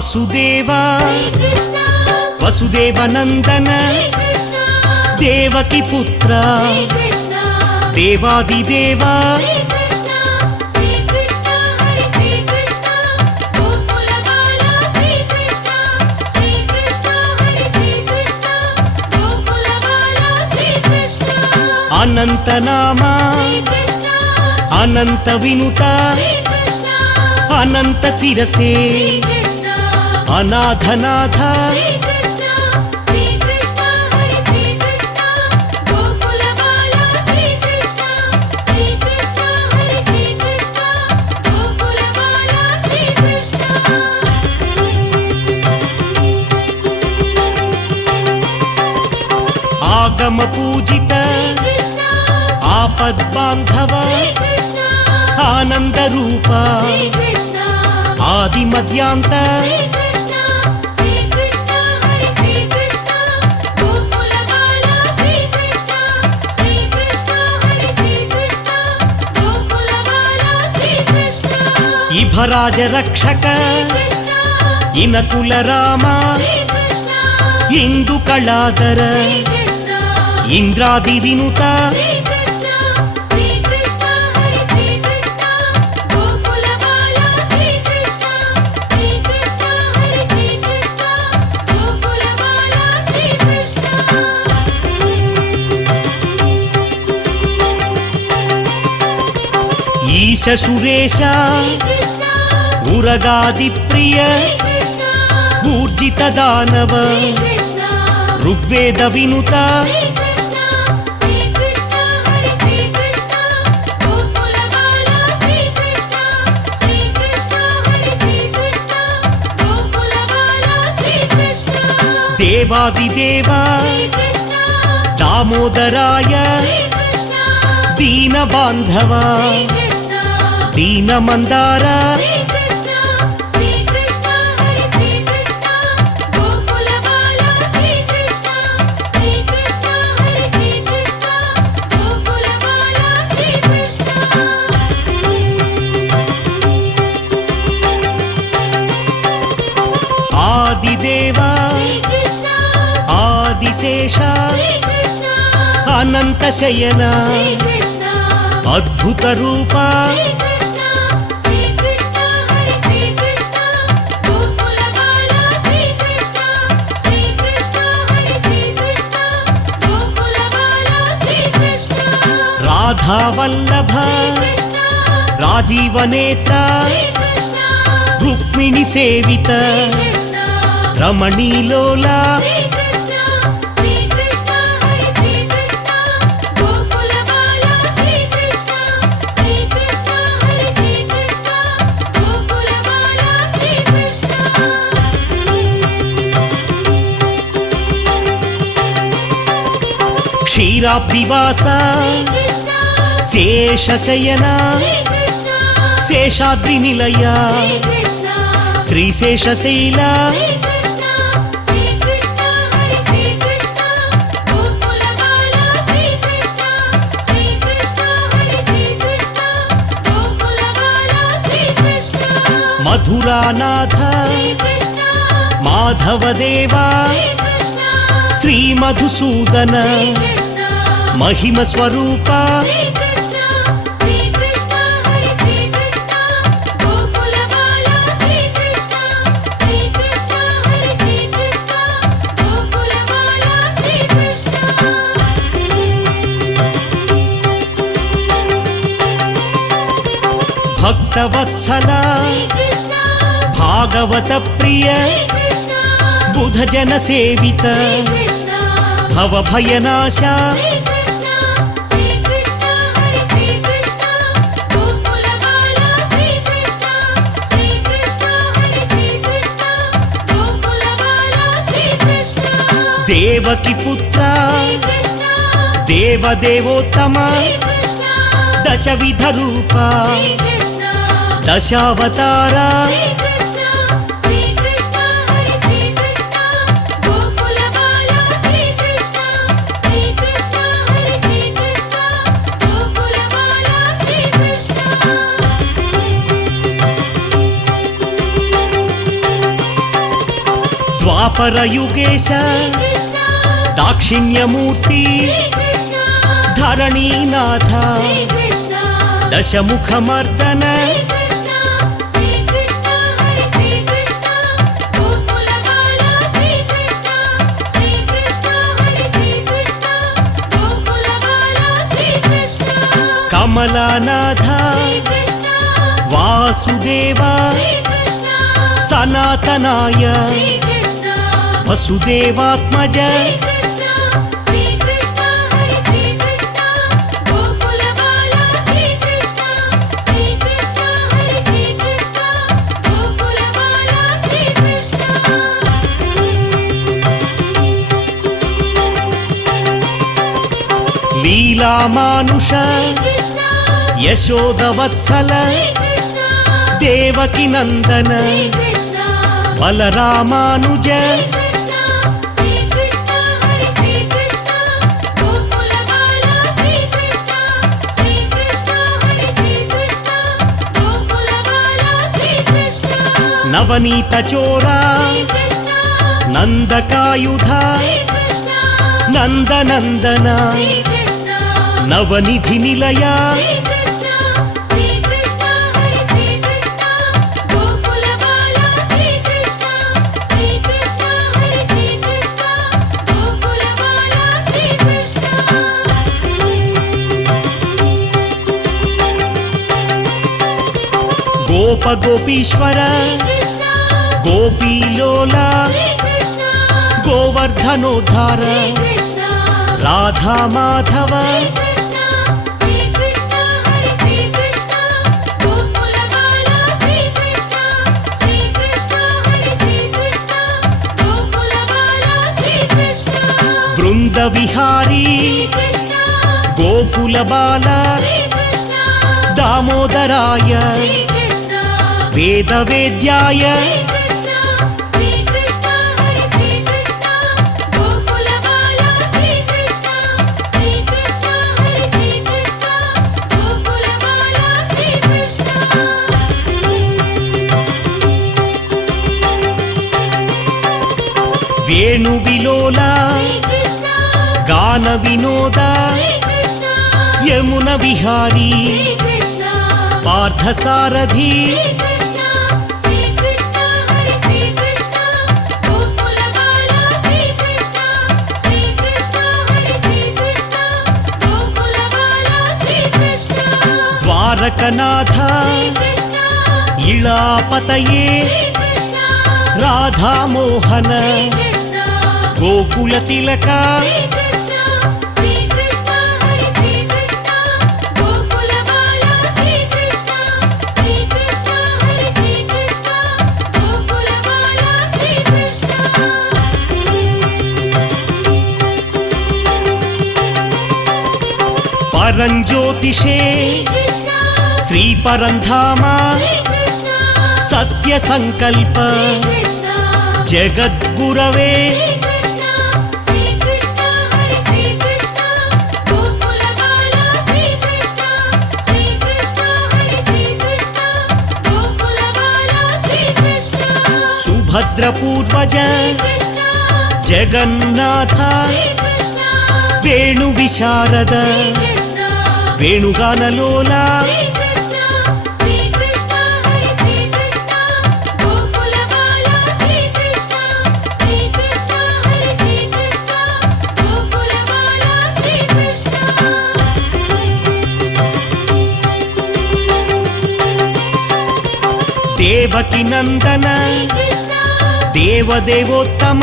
వాసుదేవ వసుదేవనందన దేవకి పుత్ర దేవాదిదేవ అనంతనామ అనంత వినుత అనంత శిరసే అనాథనాథ ఆగమ పూజిత ఆపద్బాంధవ ఆనంద రూప ఆది మధ్యాంత ఇభరాజ రక్షక ఇనకుల రామ ఇందు కళాధర ఇంద్రాది వినుత ఈశ సురేశ ఉరగాది ప్రియ ఊర్జిత దానవ ఋగ్వేద వినుత దేవాదిదేవ దామోదరాయ దీన బాంధవ దీన మందార ఆదిదేవ ఆదిశేష అనంత శయన అద్భుత రూప రాధావల్లభ రాజీవనేత్ర రుక్మిణి సేవిత రమణీలోల క్షీరాబ్దివాస శేషశయన శేషాద్రి నిలయ శ్రీశేషశైల మధురానాథ మాధవదేవ శ్రీ మధుసూదన మహిమ స్వరూప భక్తవత్సల భాగవత ప్రియ బుధజన సేవిత భవభయనాశ దేవకి పుత్ర దేవదేవోత్తమ దశవిధ రూప దశావతార ద్వాపరయుగేశ దాక్షిణ్యమూర్తి ధరణీనాథ దశముఖమర్దన కమలానాథ వాసుదేవ సనాతనాయ వసుదేవాత్మజ లీలామానుష యశోదవత్సల దేవకి నందన బలరామానుజ నవనీత చోరా నందకాయుధ నందనందన నవనిధి నిలయ గోప గోపీశ్వర గోపీలోల గోవర్ధనోద్ధార రాధా మాధవ బృంద విహారీ గోకుల బాల దామోదరాయ వేద వేద్యాయ వేణు విలోల గాన వినోద యమున విహారీ పార్థసారథి ద్వారకనాథ ఇళాపతయే రాధామోహన గోకుల తిలక పరంజ్యోతిషే శ్రీ పరంధామ సత్య సంకల్ప జగద్గురవే సుభద్ర పూర్వజ జగన్నాథ వేణు విశారద వేణుగానలోల దేవకి నందన దేవదేవోత్తమ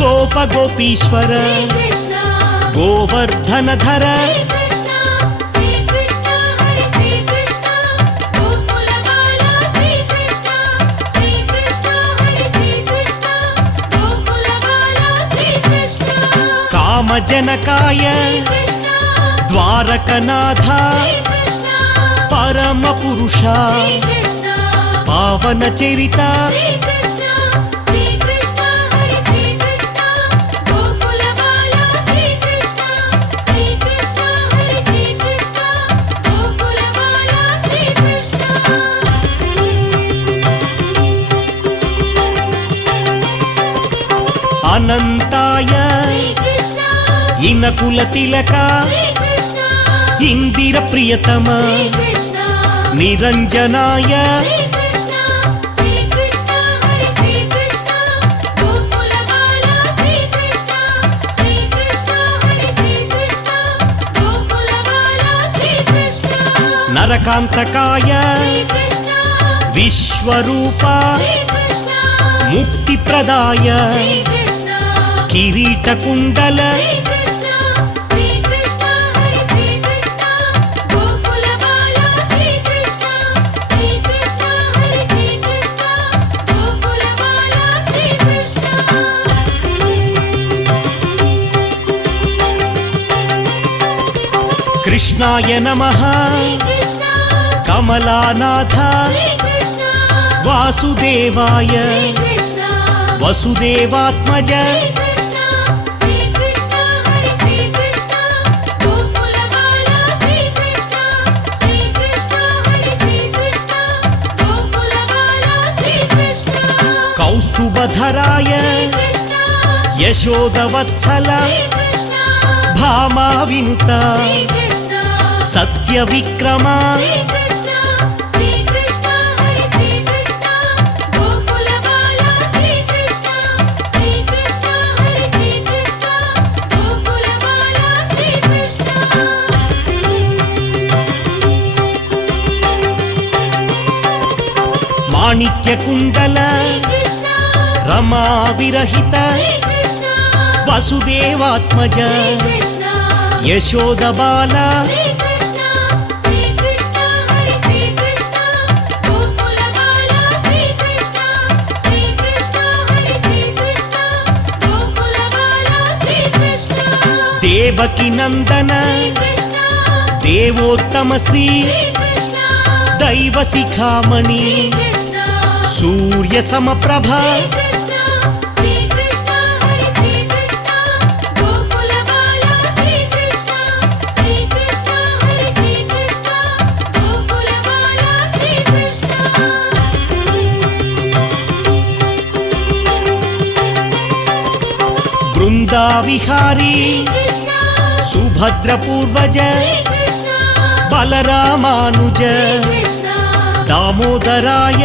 గోప గోపీశ్వర గోవర్ధనధర కామజనకాయ ద్వారకనాథ పరమ పురుష పావన చరిత అనంతాయ ఇనకుల తిలక ఇందిర ప్రియతమ నిరంజనాయ నరకాంతకాయ విశ్వరూప ముక్తిప్రదాయ కిరీటకుండల కృష్ణాయ నమః కమలానాథ వాసుదేవాయ వసుదేవాత్మజ కౌస్తుభధరాయ యశోదవత్సల భామా వినుత సత్య విక్రమ మాణిక్యకుండల రమా విరహిత వసుదేవాత్మజ యశోదబాల దేవకి నందన దేవోత్తమ శ్రీ దైవ శిఖామణి సూర్య సమప్రభ బృందా విహారీ సుభద్ర పూర్వజ బలరామానుజ దామోదరాయ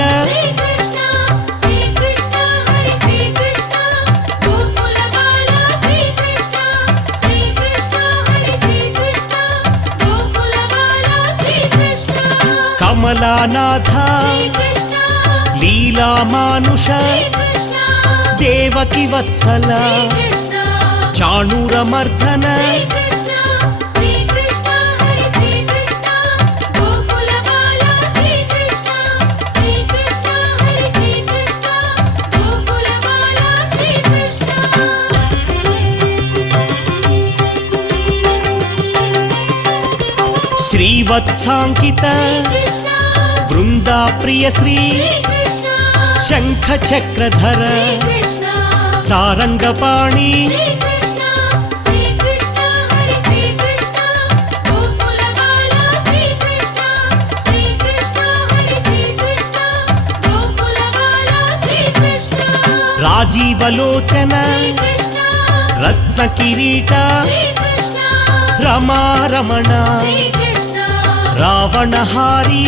కమలానాథ లీలామానుష దేవకి వత్సల చాణూరమర్దన శ్రీవత్సాంకిత బృందా ప్రియ శ్రీ శంఖ చక్రధర సారంగపాణి రాజీవలోచన రత్న కిరీట రమారమణ రావణహారి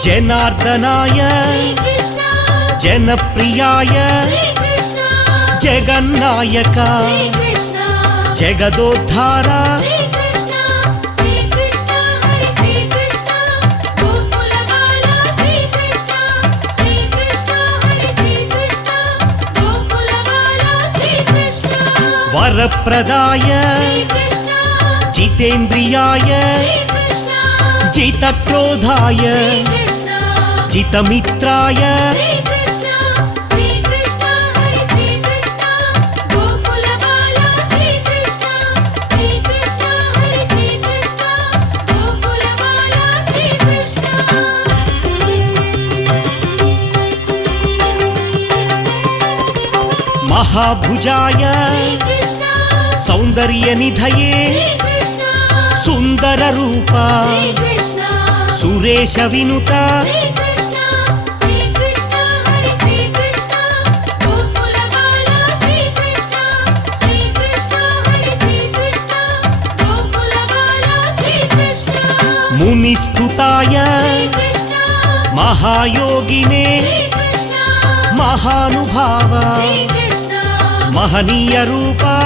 జనార్దనాయ జనప్రియాయ జగన్నాయక జగదోద్ధార వరప్రదాయ జితేంద్రియాయ జితక్రోధాయ జితమిత్రాయ महाभुजाय सौन्दर्यनिधये सुन्दररूपा सुरेशविनुता मुनिस्तुताय महायोगिने महानुभाव महनीय रूपा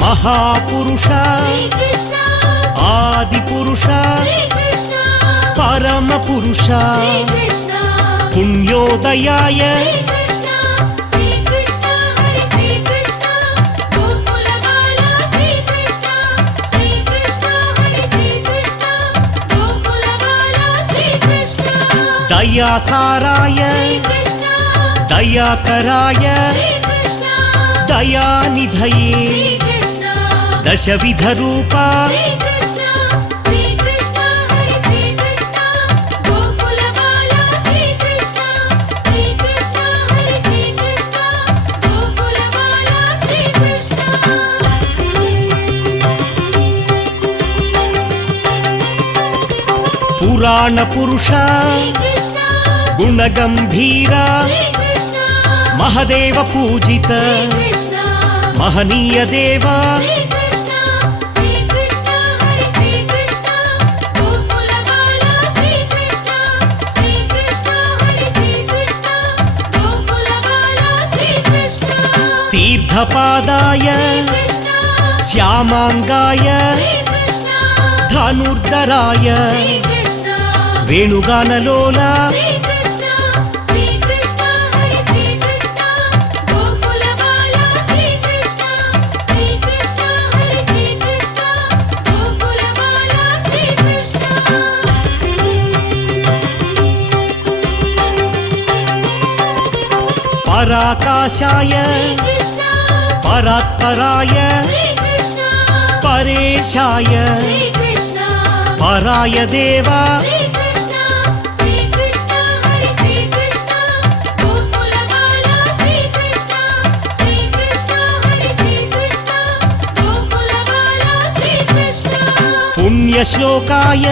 महापुरुष आदिपुरुष परमपुरुष पुण्योदयाय दयासाराय दयाकराय दयानिधये दशविधरूपा पुराण पुरुष गुणगंभीरा महदेव पूजित महनीय देवा तीर्थपादाय श्यामांगाय धनुर्धराय वेणुगानलोला पराकाशाय परात्पराय परेशाय पराय देवा पुण्यश्लोकाय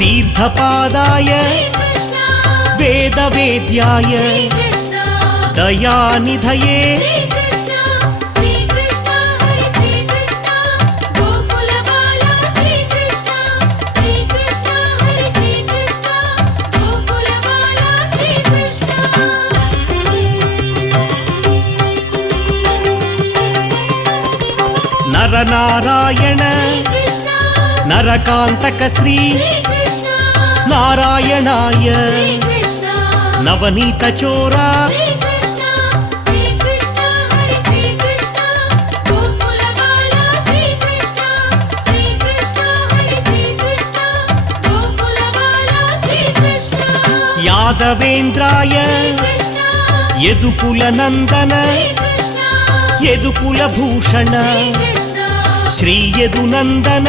तीर्थपादाय वेदवेद्याय दयानिधये नरनारायण नरकांतक श्री नारायणाय नवनीत चोरा यादवेन्द्राय यदुकुल नंदन यदुकुल भूषण श्री यदुनंदन